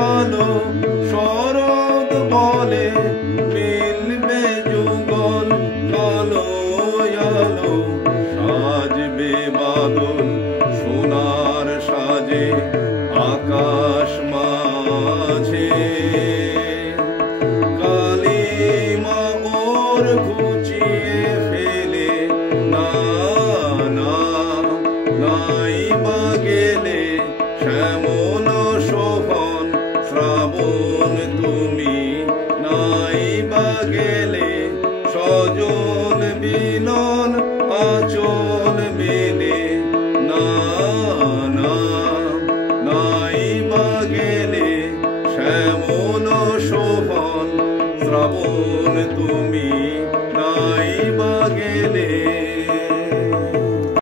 ভালো শরৎ বলে মিলবে যুগল কালো আলো সাজবে বাদল সোনার সাজে আকাশ মাঝে কালিমা ওর ঘুচিয়ে ফেলে না না নাই বা গেলে শ্যামল শোভন শ্রাবণ তুমি নাই বা গেলে সজল বিলন আচল মেলে না না নাই বা গেলে শ্যামল শোভন শ্রাবণ তুমি